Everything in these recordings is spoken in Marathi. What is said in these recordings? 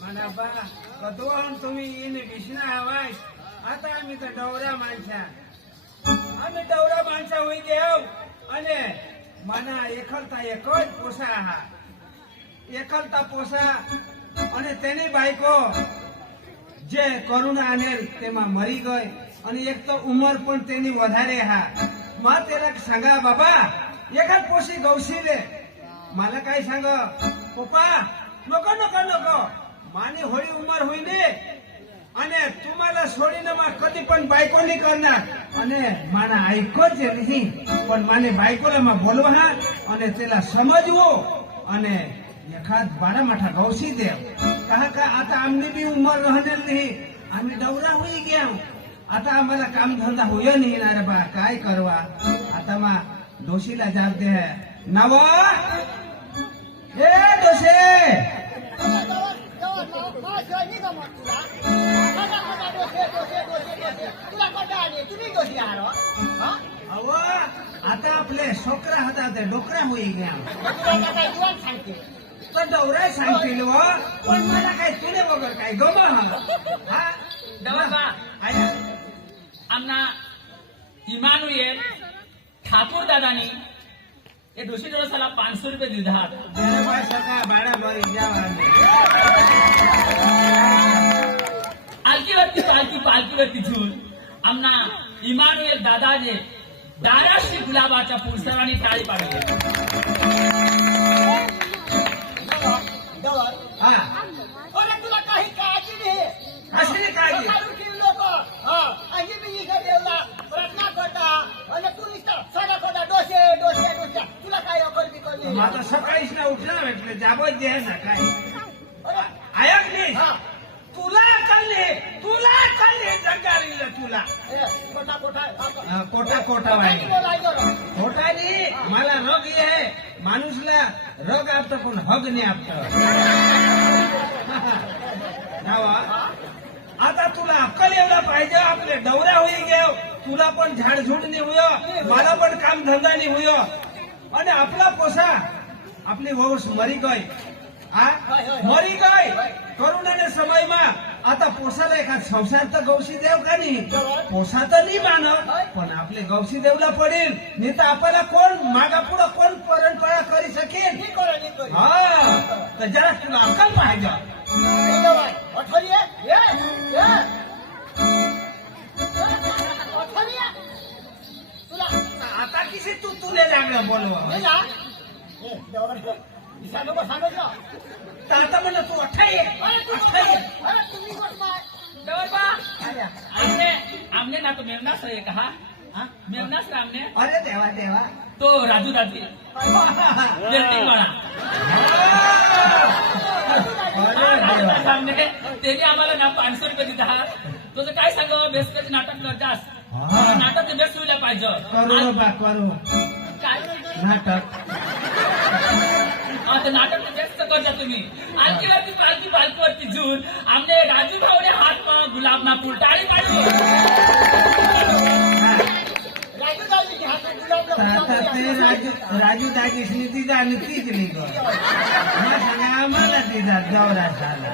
म्हणा बा कधोन तुम्ही इन विष्णा हवाय आता आम्ही तर डवरा माणसा होई गेव અને મને એકલતા એક જ પોસા હા એકલતા પોસા અને તેની બાઈકો જે કરુણા આનેલ તેમાં મરી ગઈ અને એક તો ઉંમર પણ તેની વધારે હા માં તેરા सांगा बाबा एकच पोशी गौशीले मला काय सांग पप्पा नको नको नको मानी होळी उमर होईने અને तुम्हाला सोडीने માં કદી પણ બાઈકો ની કરનાર અને માના આઈકો જ નહીં પણ માને બાઈકોલા માં બોલવાના અને તેલા સમજવું અને એખાદ બારા માઠા ગૌસી દેવ कहा का आता आमनी बी उमर रहणार नाही आम्ही डवरा होई ગયા आता आम्हाला काम धंदा होय नाही ना रे बा काय करवा आता मा दोशीला जाब दे है नवा ए दोशे आता आपले छोकरा होता ते डोकरा होई ગયા तो डवरा सांगतील व पण मला काय तुले वगैरे काय गमा हा डवर बा आमना इमानुएल ठाकूर दादानी ये दोषी दिवसाला 500 रुपये दिधात जरा बाय सका बाळा बरी जावा पालखीवरती झूल आमना इमानुएल दादाने दाराशी गुलाबाच्या पुरसरांनी टाळी पाडली हा अरे तुला काही काळजी नाही असली काळजी लोक आणि मी इकडे देवला रत्ना करता आणि तू नुसता सडा खोदा डोसे डोसे डोसे तुला काय अकल बिकल आता सकाळीच ना उठला म्हटलं जाबच दे ना काय ऐक नाही तुला कळले जगारीला तुला कोटा कोटा कोटा कोटा वाई खोटानी मला रोग आहे माणूसला रोग आपतो पण हग नाही आपतो आता तुला अक्कल एवढा पाहिजे आपले डवऱ्या होई गेव तुला पण झाडझुड नाही होय मला पण काम धंदा नाही होय आणि आपला पोसा आपली वंश मरी गई मरी गई करुणाने समयમાં आता पोसाला एखाद संसार तर गौशी देव का नाही पोसा तर नाही मानव पण आपले गौशी देवला पडेल नाही तर आपल्याला कोण मागा पुढं कोण परंपरा करी शकेल हा तर जरा तुला अक्कल पाहिजे आता किसी तू तुले लागलं बोलवा आता म्हणलं तू डवर बा हमने ना तो मेवनास है कहा मेवनास हमने अरे देवा देवा तो राजू दादी बिल्डिंग वाला हमने त्यांनी आम्हाला ना 500 रुपये दिधा तुझं काय सांग बेसकच नाटक करतास नाटक बेस्ट व्हायला पाहिजे करू बा करू काय नाटक आता नाटक जास्त करता तुम्ही पालखीवरती जून आमने राजू भाऊने हात गुलाब ना फूल टाळी काढलो राजू दाजीसनी तिचा आणि तीच निघ सांगा आम्हाला तिचा दौरा झाला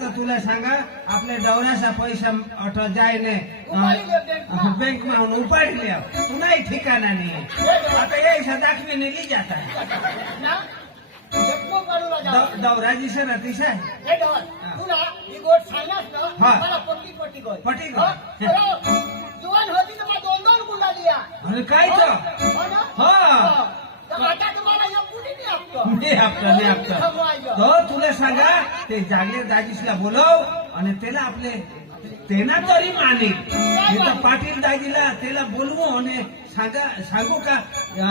तर तुला सांगा आपल्या डवऱ्याचा पैसा अठ जायने बँक म्हणून उपाडले तुलाही ठिकाणा नाही आता यायचा दाखवी नेली जात दौराजी सर अतिशय पटी आणि काय तो तुला सांगा ते जागले दाजीसला बोलव आणि त्याला आपले तेना तरी मानेल पाटील दाजीला त्याला बोलवू आणि सांगू का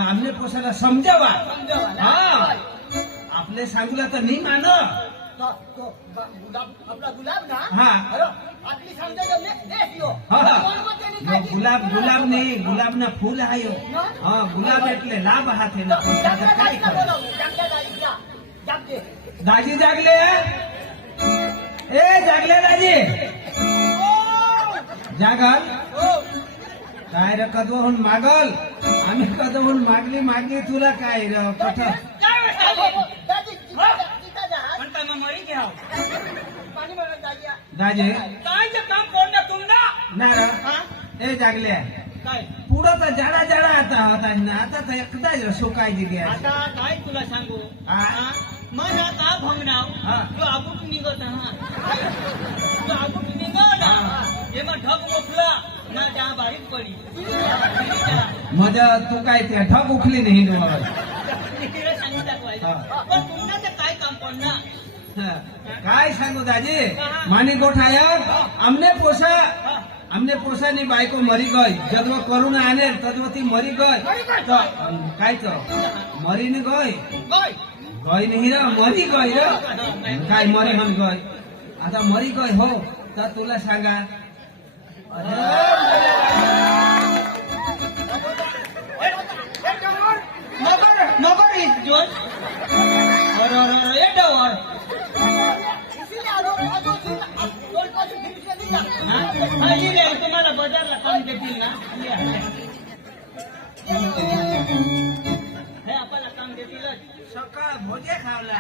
आमने पोसाला समजावा हा आपले सांगूला तर नाही मान आपला गुलाब ना हा आपली समजा गुलाब नाही गुलाब ना फूल आहे हा गुलाब એટલે लाभ हाथे ना दाजी जागले ए जागले दाजी जागल काय रे कधोहून मागल आम्ही कधोहून मागली तुला काय रे कठ मरी दाजे काय ते काम कोण तुमना ना रे. हा ए जागल्या काय पुढं तर जाडा जाडा आता ना आता तर एकदाच सुकायची गॅस. आता काय तुला सांगू हा? हा? मन आता भंगणाव हा. तो आबूट निघत हा तो आबूट निघत ना हा. एમાં ढગ મોકલા ના ત્યાં બારીક પડી मजा तू काय त्या ढग उखली नाही ना मला. तिकडे सांगू टाकवायचं हा. पण तुमना ते काय काम पडना काय सांगू दाजी मानी गोठाया अमने पोसानी बायको मरी गई जदव करुणा आने तदव ती मरी गई तो काय तो मरी न गई काय गई नाही रे मरी गई रे काय मरी हन गई आता मरी गई हो तर तुला सांगा नगर नगर इस जोन और ये डवर इसीलिए आलो सुन बोल को फिनिश कर दिया हाँ ये ले तुम्हाला बाजारला काम देतील ना ये आहे. हे आपल्याला काम देतीलच सकाळ भोजे खावला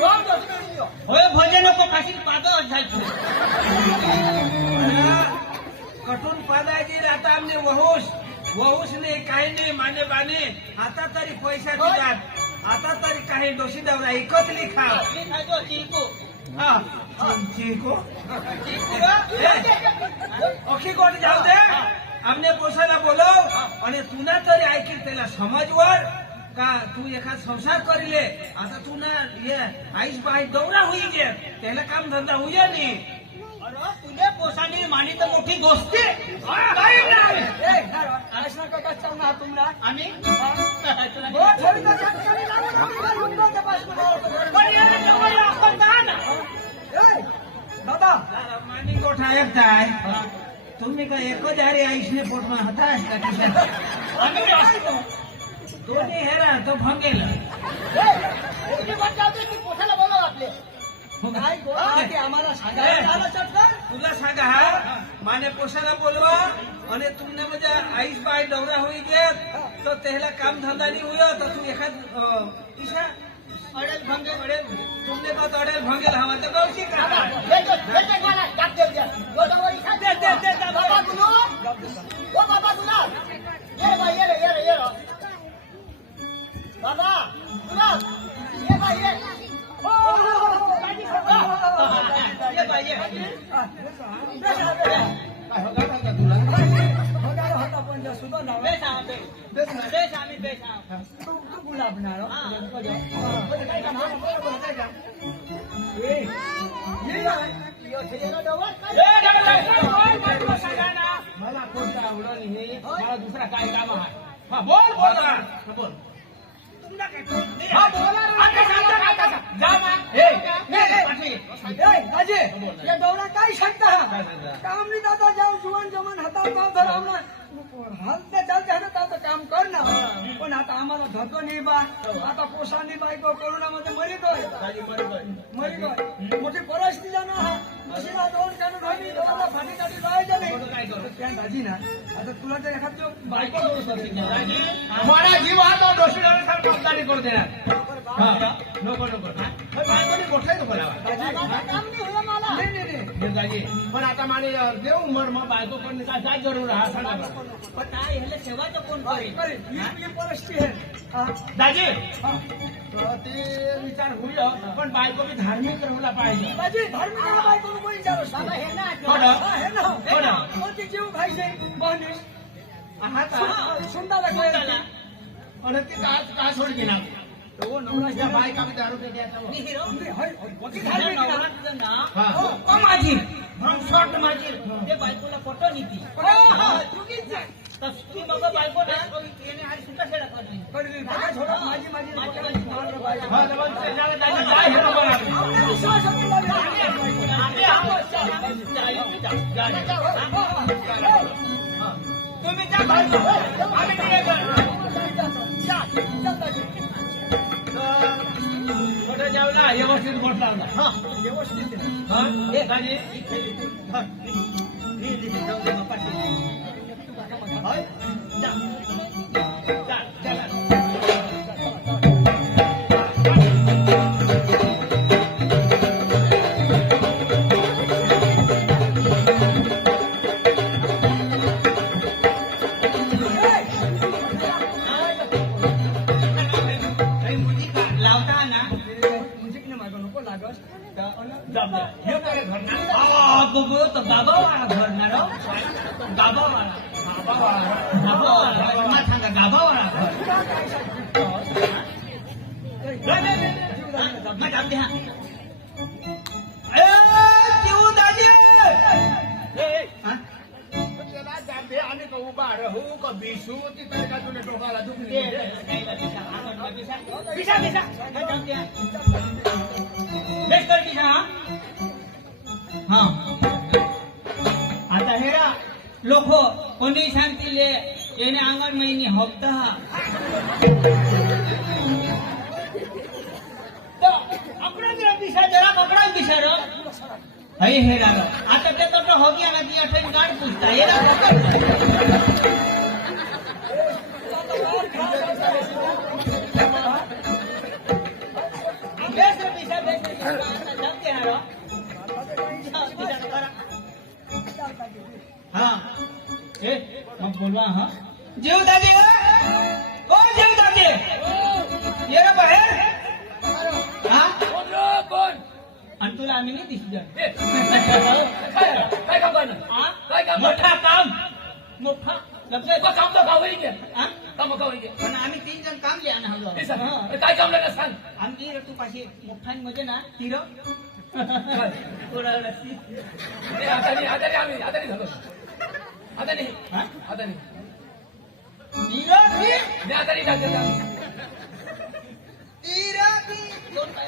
काम दो सुन होय भोजे नको खाशील पागल झालतो कठून पादायची आता आमने वहुस ने काही नाही माने बाने आता तरी पैसा दिलात आता तरी काही डोशी दवरा एकतली खाव मी खातो चिकू हा चिको चिकू अखी गोट जाऊ दे आमने पोसायला बोलव आणि तुना तरी ऐकील त्याला समजवर का तू एखाद संसार करिले आता तू ना ये आईस बाई दौरा होई गे त्याला काम धंदा होईया नी अरे तुझे पोसानी मानी तर मोठी दोस्ती काही नाही. ए आशना का चावना तुमरा आम्ही तुला वो थोड़ी तो जानकारी लाओ ना लुंडो के पास में पण याला जवळ आपण जा ना ए दादा मानी गोठा एकटाय तुम्ही का एकच हारी आईसने पोटमा हताश का किशन आम्ही असतो दोन्ही हेरा तो भंगेल ए ये बात जाते की पोठाला बोलव आपले काय गोळा की आम्हाला सांगायला आला चटकर तुला सांगा हा माने पोसायला बोलवा आणि तुमने म्हणजे आईस बाई दौरा होई गेत तर त्याला काम धंदा नाही होय तर तू एखाद ईशा अडेल भंगे अडेल तुमने बात अडेल भंगेल हवा तर गवशी का बेटे वाला काट दे दिया वो दवाई खा दे बाबा गुलो वो बाबा गुला ये भाई ये बाबा गुला ये भाई ये ये बाई बेस आम्ही बेस मला कोणता आवडलं हे मला दुसरा काय काम आहे हा बोल बोल बोल तुमला काय हा बोला आता सांगता जा मा दाजे ये दौरा काय सांगता काम नहीं दादा जाओ जुवान जमान हाता पाव धरावना हालते चालते है ना काम कर ना पण आता आम्हाला धक्को नाही बा आता पोसानी बायको कोरोनामध्ये मरी गय मोठी परिस्थिती जाणं हा मशीला दोन काढून राहिली दादा फाटी काढी राहायचं नाही त्या दाजी ना आता तुला तर एखाद बायको मला जीव हा तो दोषी सारखं अपदारी करू देणार नको बायकोनी गोठलाय तो बोलावा काम नाही होला मला नाही पण आता माने देऊ मर मग बायको पण काय जरूर हा सांगा पण काय ह्याला सेवाचं कोण करेल ही परिस्थिती आहे दाजी ते विचार होईल पण बायको बी धार्मिक राहला पाहिजे दाजी धार्मिक बायको नको विचारू दादा हे ना हे ना कोणती जीव खायचे बहिणी सुंदाला सुंदाला. आणि ते का सोड घेणार तो नवरा बायका बी दारू पिते मी हिरो धार्मिक नवरात्र ना हा माझी शॉर्ट माझी ते बायकोला फोटो नीती चुकीच आहे तसली मग बायको ना येणे आणि सुद्धा खेळा करली माझी हा दाजी काय हे नको लागले. विश्वास तुम्ही त्या बाजू आम्ही तिकडे कुठे जेवला व्यवस्थित गोठ लागला व्यवस्थित हा हे दाजी धावता ना मुझे मागं नको लागस हे काय घरणार बघू तो गाबावाळा घरणार गाबावाळा गाबावाळा सांगा गाबावाळा घर द्या जीव दाजी त्याला जाते आणि का उभा राहू का बिसू तिथे का तुला डोकाला दुखली पिसा पिसा बेस्ट कर पिसा हा आता हेरा लोक कोणी सांगतील येणे अंगण महिनी हप्ता कपडा पिसा र हई हेरा आता ते कपडा हो गया ना ती अठन गाड पूछता हेरा हाँ ए मग बोलवा हाँ जेव दादी ओ जेव दादी ये रे बाहेर हाँ कोण आणि तुला आम्ही नाही दिसू काय काम करणार काय काम मोठा काम मोठा लक्षात काम तो गावरी घे हाँ काम गावरी घे पण आम्ही 3 जण काम लिहा ना हल्लो काय काम लागलं सांग आमची तू पाशी मोठा मध्ये ना तीर थोडा आता आम्ही आता झालो आता नाही हाँ आता नाही तीर आता नाही जाते तीर दोन काय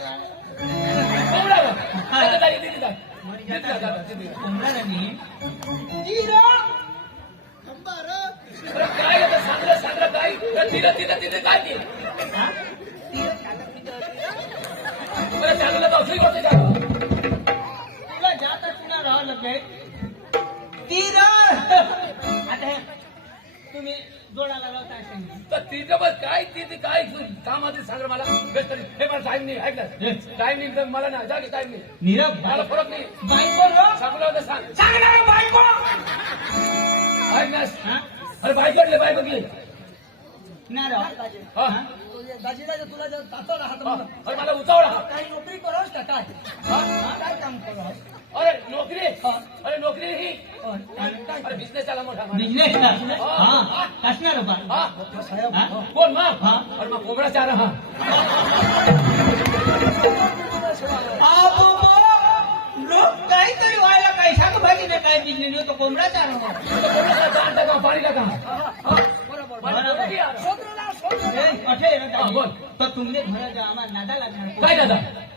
कोंबडा नाही तीर काय आता सांगलं काय तिथे काय ते हाँ चांगलं तर होते का तुला जात असणार राहावं लागेल तीर आता हे तुम्ही जोडाला लावता असेल तर तिथं बस काय तिथे काय कामातील सांग मला बेस्ट हे मला टाइम नाही ऐकलं टाइम नाही मला ना जागे टाइम नाही नीरव मला फरक नाही बायको सांगलं होतं सांग सांगणार बायको ऐक ना हाँ अरे बाईक काढले बाईक बघली ना राव हा दाजीला तुला जर तातो राहत म्हणून अरे मला उचावळा काही नोकरी करोस का काय काय काम करो अरे नोकरी अरे नोकरी ही अरे बिझनेस चाला मोठा बिजनेस हाँ कसणार बा हा साहेब हाँ कोण मग हाँ अरे मग कोबडा चारा हा लोक काहीतरी व्हायला काही सांग भाजी नाही काय बिजनेस तो कोंबडा चार पाणी का बोल तो तुमने घर जा आम्हाला नादा लागणार काय दादा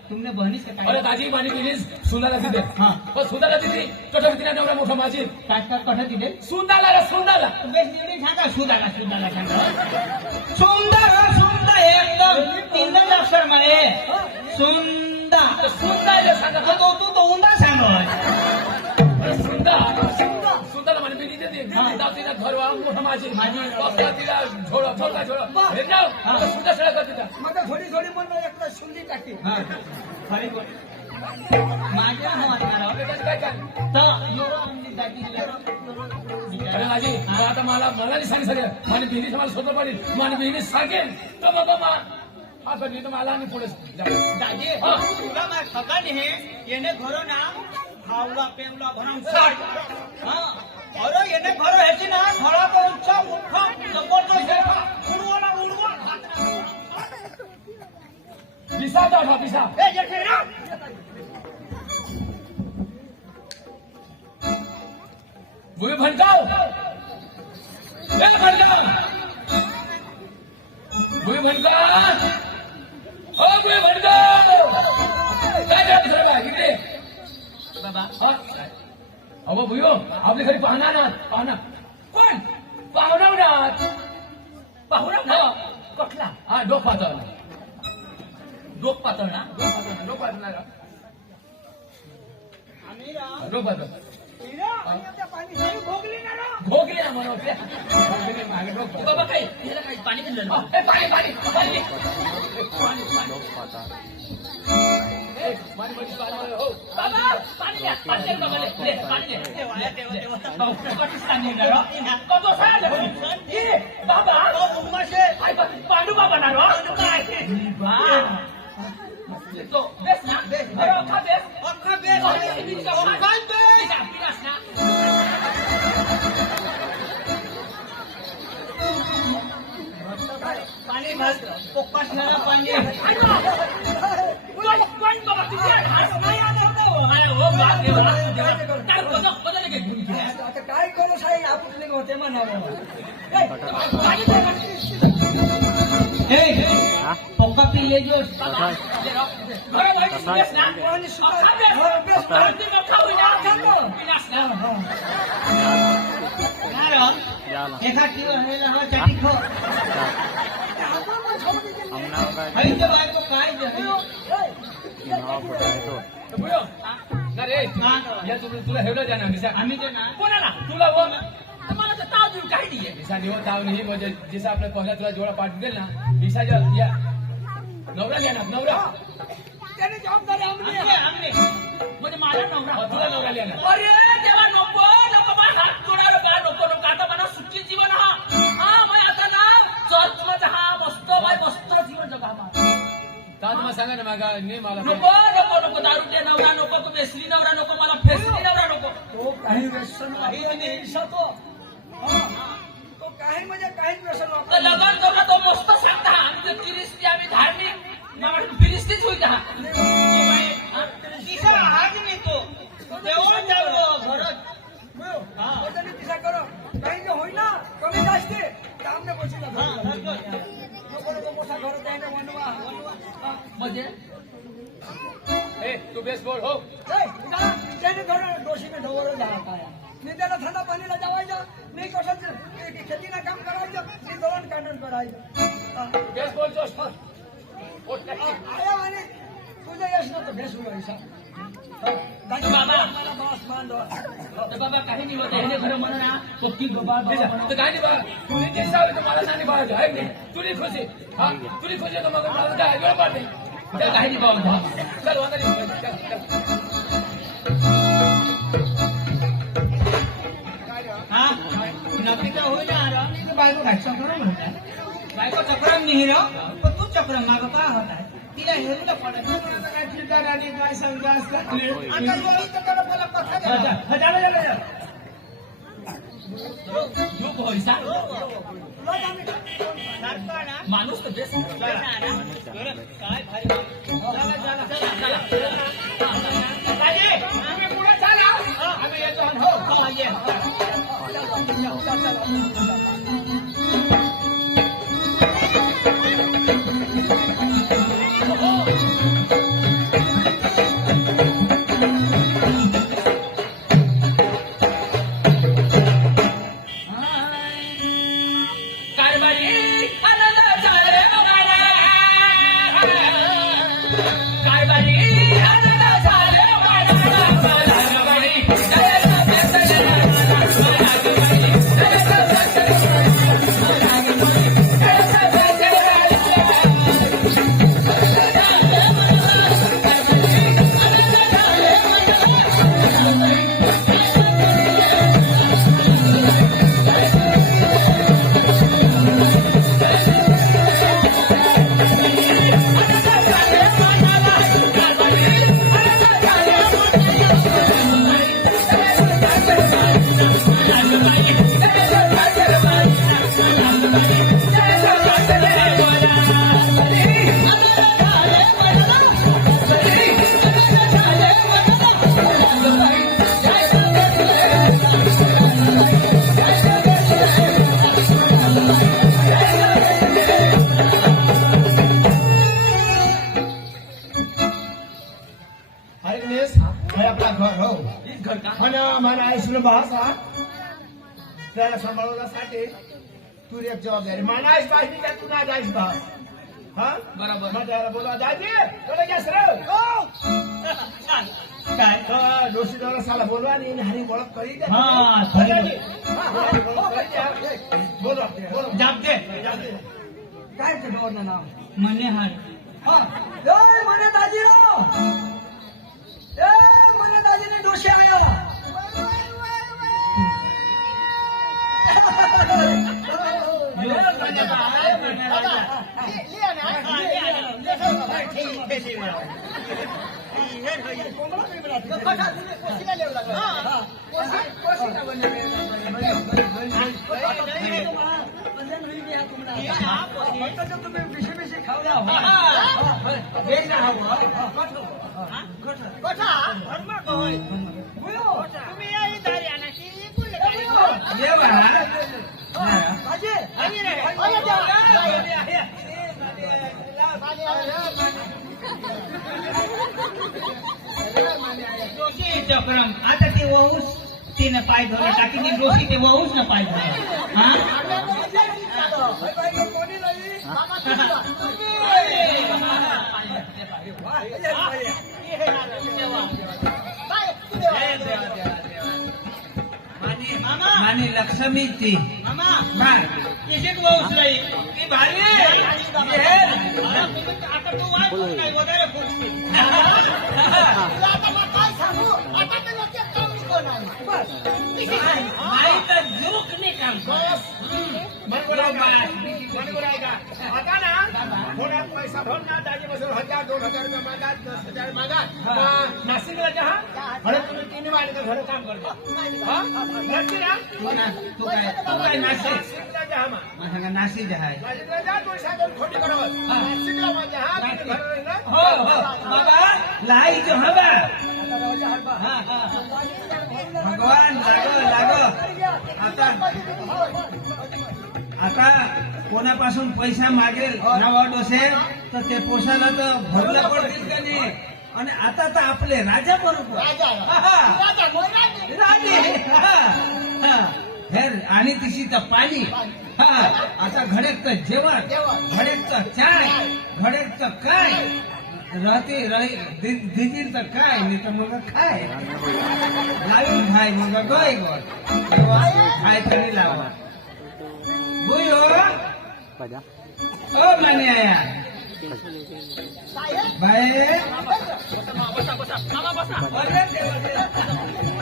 तुमने बहिणीच का अरे काय दाजी पाणी पिलीस सुंदाला तिथे हा. पण सुंदाला तिथे कठोर तिला नवरा मोठा माझी काय कठ तिथे सुंदाला बेस निवडी सांगा सुदाला सांगा सुंदर एकदम 3 अक्षर मळे सुंदा सुंदाला सांगा तो उंदा सांग सुंदाला म्हणे मी तिथे तिला घरवा मोठा माझी तिला झोडा हे जाऊ सुंदर सळा कर तिथं मग थोडी म्हणून एकदा शुंदी टाकी खरी बोल माझ्या त्याचं काय काय अरे माझी आता मला नाही सांग सगळं माझी बहिणी मला स्वतः पडेल माझी बहिणी सांगेल तर बाबा हा पण मी तर मला आणि पुढे दादी तुला मला ठकाल हे येणे घरो ना खावला पेवला भराम साठ घरो येणे घरो ह्याची ना फळा तो उच्चा उठा जबरदस्त उडवा पिसा दाखा पिसा ए जेठे ना भुई भडकाव भुई भडकाव हो भुई भडकाव काय करायचं सगळं इकडे बाबा अहो भुयो आपल्या घरी पाहणार कोण पाहुणा कटला हा डोक पाहतो डोक पातळ ना डोक पाहणार आम्ही राम डोक पाहतो पाणी भोगली ना रा. भोगले ना म्हणून मागे डोक पाहतो. बाबा काय याला काही पाणी पिल्लं ना ए, पाणी पाणी पाणी हो बाबा पाणी द्या बाबा ले पाणी दे पाकिस्तानी ना रो तो बाबा उमाशे पांडू बाबा ना रो काय बा तो बेस ना अरे अख्खा बेस अख्खा बेस अख्खा बेस पिनास ना पाणी घाल पोकासणारा पाणी पण बाबा तुझ्या घास नाही आला होता अरे हो काय बदल घे आता काय करू साहेब आपण होते म्हणावं पोका पिले जो एका किलो चाटी खो काय तुला हेवलं द्या ना निशा आम्ही ते ना कोणाला तुला बोल मला तर ताव देऊ काही नाहीये निशा देव ताव नाही म्हणजे जसं आपल्या पहिला तुला जोडा पाठवून देईल ना निशाच्या या नवरा घ्या ना नवरा त्याने जबाबदारी आम्ही आमने म्हणजे माझा नवरा तुला नवरा लिहा ना अरे तेव्हा नको नको मला हात तोडायला गेला नको नको आता मला सुखी जीवन हा मग आता ना चर्च मध्ये हा मस्त जीवन जगा ता तुम्हाला सांगा ना मागा नाही मला नको नको नको दारू दे नवरा नको तो बेसली नवरा नको मला फेसली नवरा नको तो काही व्यसन तो तो काही म्हणजे काही व्यसन तर वापरत लग्न करून तो मस्त सांगता आम्ही तर फिरिस्ती आम्ही धार्मिक मला फिरिस्तीच होईल हा दिसा आज मी तो तेव्हा जाऊ घरात दिशा करो काही जे होईल ना कमी जास्त आमने बसला नको नको मोठा घर त्याने बनवा म्हणजे ए तू बेस बोल हो त्याने घर डोशीने ढवळ झाला काय मी त्याला थंडा पाणीला जावायचं मी कसं शेतीला काम करायचं मी दळण काढून करायचं बेस बोल जोश आया आणि तुझं यश नव्हतं भेस व्हायचा मला बॉस मांडव तर बाबा काही नाही होत हे घर म्हणा ना पक्की बाबा तर काय नाही बघा तुला जे सांगितलं तर मला सांगे बाळा आहे की तुला खुश आहे हा तुला खुश आहे तर मग मला काय वेळ पाडते त्या काही नाही बाबा चल वांदा हा नक्की तर होईल ना बायको काय चक्रम म्हणतात बायको चक्रम नाही रो पण तू चक्रम मागं का होत आहे तिला हेरूला पडत काय सांगता असतात आता एवढी तर त्याला मला कथा द्या झोप होईसा माणूस तर बेस काय भारी आम्ही पुढे चाला आम्ही येतो हो ये त्याला सांभाळण्यासाठी तू एक जबाबदारी मानायच पाहिजे का तू ना जायच बा हा बरोबर मग त्याला बोलवा दाजी तुला घ्या सर काय दोषीदारा साला बोलवा आणि हरी ओळख करी द्या हा, बोलवा जापते काय ते गव्हर्नर नाव मने हार मने दाजीराव मने दाजीने डोशी आला तुम्ही पिशे पिशे खावला हो ये बघा. डोशी चक्रम आता ते वहूस तिनं पाय धरून टाकी ती डोशी ते वहूस न पाय धरून हा कोणी नाही आणि लक्ष्मी ती मामा बाय किशीत वहूस नाही ती भारी आहे. आता तू वाट काय वगैरे बोलते नाही तर जोक नाही काम करत. आता ना थोड्यात पैसा भर ना त्याच्यापासून 1000-2000 रुपये मागात 10,000 मागात नाशिकला जहा परत तुम्ही 3 वाडीचं घर काम करतो हा नक्की ना तू काय नाशिक नाशिकला जहा मा माझ्या नाशिक आहे. नाशिकला जा तू सागर खोटी करत नाशिकला माझ्या हा घर ना हो हो बाबा लाई जो हवा भगवान लागो आता कोणापासून पैसा मागेल नवा डोसे तर ते पोसाला तर भरलं पडतील का नाही. आणि आता तर आपले राजा बरोबर राजे हेर आणि तिशी तर पाणी आता घडेक तर जेवण घडेक तर चाय घडेक तर काय राहते दिदील तर काय नाही तर मग काय लावून खाय मग गोय गोड खाय तरी लावा बुई हो माने आया बाय अरे देवा.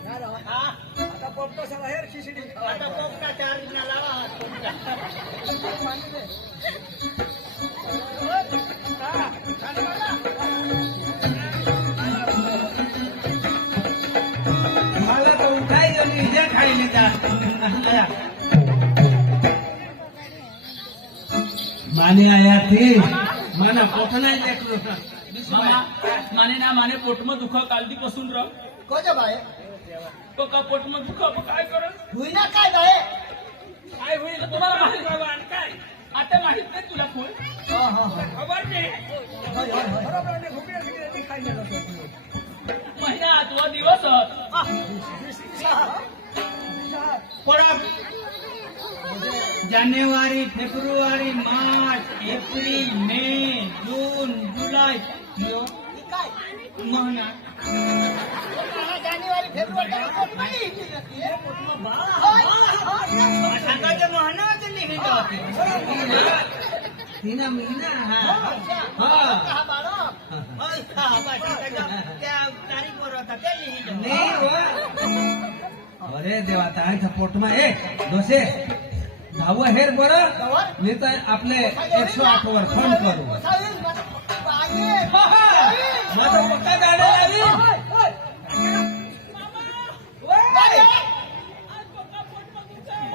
आता पोपटा सगळा हेर खिचडी खावा. आता कोकणा चारीला लावा मला तर उठाई आणि इजा खायली त्या माने आया थे माना पोखना लेकरो माने ना माने पोटમાં दुख कालदीपासून राव कोजे बाय तो का पोटમાં दुख काय करत हुईना काय बाय काय होईल तुम्हाला माहित बाबा आणि काय आता माहित नाही तुला कोण खबर नाही बरोबर आणि भुकड्या बिकड्या खायला जातो. महिना आठवा दिवस परत जानेवारी फेब्रुवारी मार्च एप्रिल मे जून जुलै यो महिना सांगायचं महिनाच लिहिलं होते. तीन महिना हा त्या तारीखवर होता ते लिहिलं नाही हो. अरे देवा ताईच्या पोटमा ए दोसे धाव हेर बरं मी तर आपले 108 वर फोन करू मी तर पक्का गाड्या लावी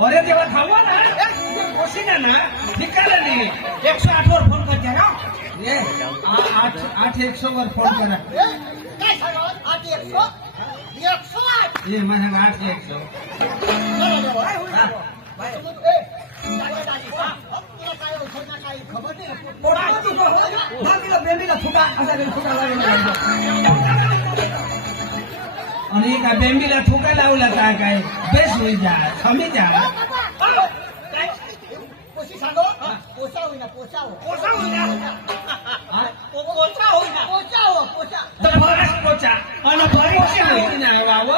अरे देवा धावा ना कोशिना ना ठिकाणा नाही 108 वर फोन करते ना ये 8 वर फोन करा ये माझ्या 8 बेंबीला फुटा असा फुटा लागेल. आणि का बेंबीला ठोका लावला काय बेस होई जा कमी जा पोचा होईना पोसा होईना पोचा होईना पोचा तर बरंच पोचा आणि पोषा होईना वावा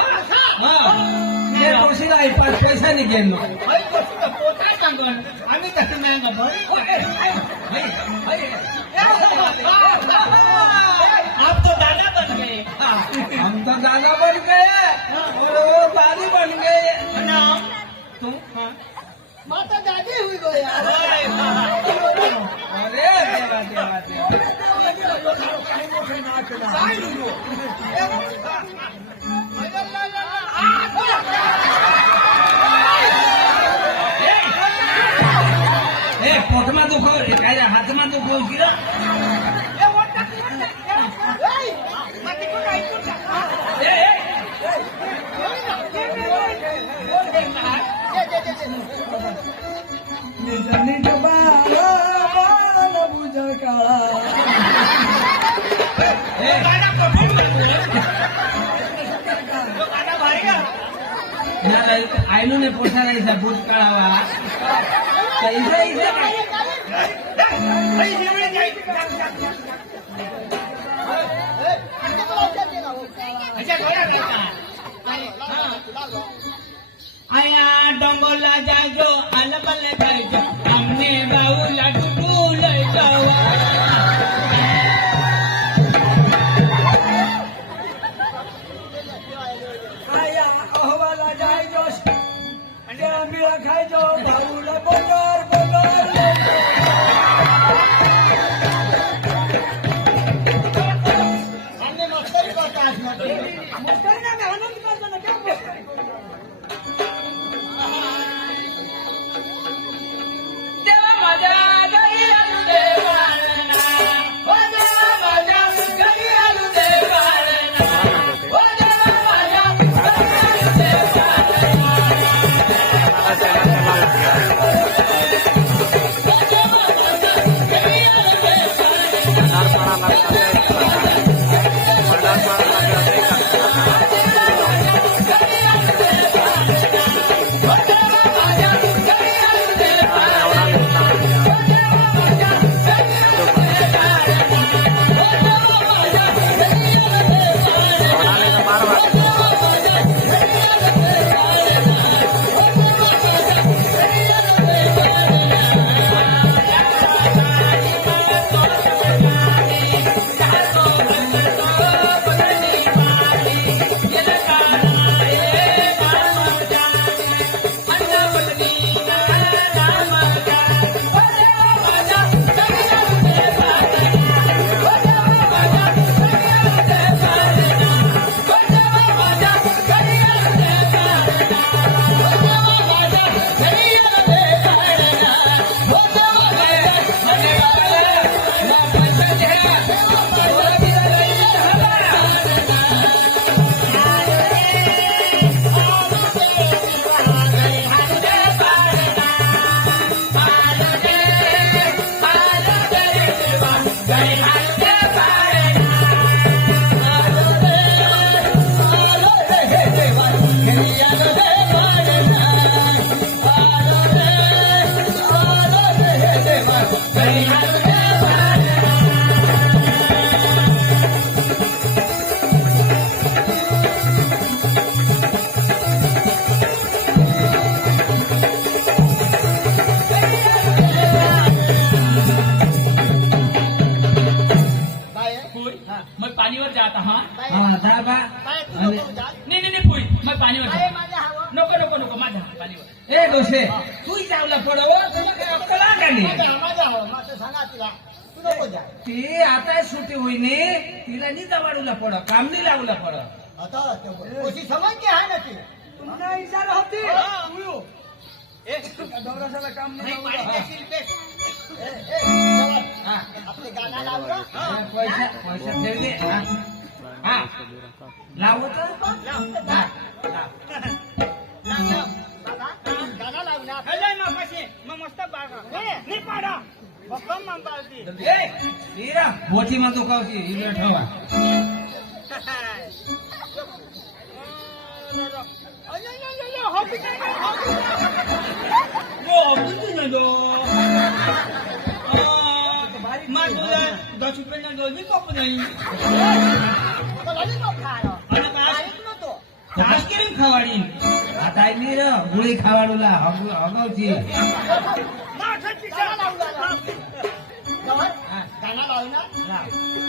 हे पोशीला पैसा नाही घेणं पोचा सांगून आम्ही तसं नाही ना आप तो दादा बन गए हम तो दादा बन गए वो दादी बन गए नाम तुम माता दादी हुई गो यार अरे देवा देवा देवा ए पोटમાં દુખો કાયરા હાથમાં દુખો કીધા निज निज बाळा बाळाला बुजळ काळा ए ના આયનું ને પોસાના ઈસા ભૂત કાળાવા ઈસા ઈસા અહીંયા ડોંગોલા જાજો આલબલ જાજો અમને બાઉલા ડૂબુ લઈ જવા આયા અહવાલા જાય જો ત્યાં મેળા ખાય જો ભાઉલા બોગર બોગર અમને મસ્તરી કરતા મોકરીને અમે આનંદ કરતો ને કેમ મોકરી देवा माझ्या घरी आलू दे बाळना ओ देवा माझ्या घरी आलू दे बाळना ओ देवा माझ्या घरी आलू दे मैं पानीवर जाता हाँ दाबा नहीं नहीं नहीं फुई मैं पानीवर जाता नको नको नको माझ्या पानीवर ए डोसे तू चावला पडव तुला काय अक्कल आहे का नाही ती आता सुट्टी होईने तिला नी दवाडूला पड काम नी लावला पड तुमना इशारा होती दौरासाला काम नाही पैसा पैसा ठेवले हा लावत मस्त नाही पाडा भक्कम मांबावती ए हीरा बोटी માં दुखावती हीरा ठेवा हो રૂપિયાનો લોલીપોપ નહીં તો લોલીપોપ ખાવાનો અને પાસ તારીખ નતો આઈસ્ક્રીમ ખાવાડી આ ટાઈમ નહીં રહ્યો ગુળી ખાવાનું લા અગાઉથી ગાના લાવું ગાના લાવી ના